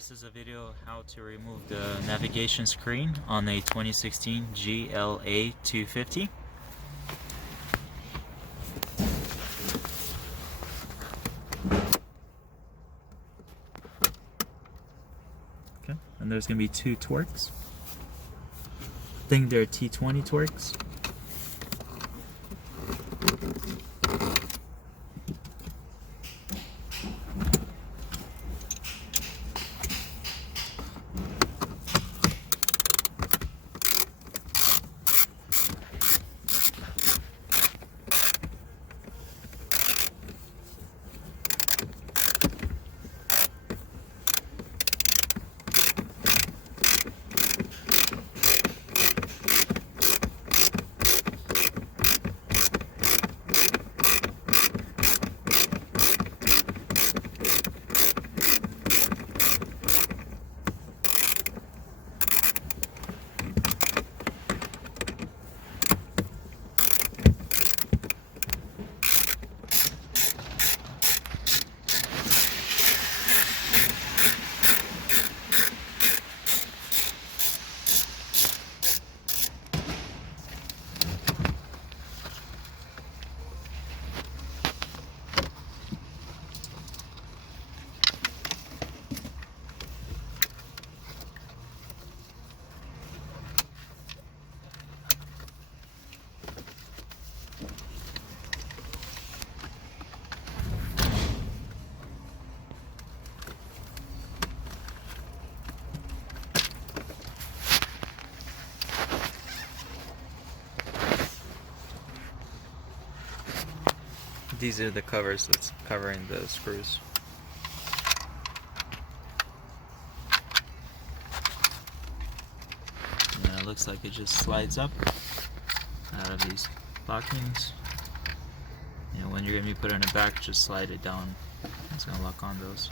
This is a video how to remove the navigation screen on a 2016 GLA250. Okay, and there's going to be two Torx. I think they're T20 Torx. These are the covers that's covering the screws. And it looks like it just slides up out of these lockings. And when you're going to be putting it back, just slide it down. It's going to lock on those.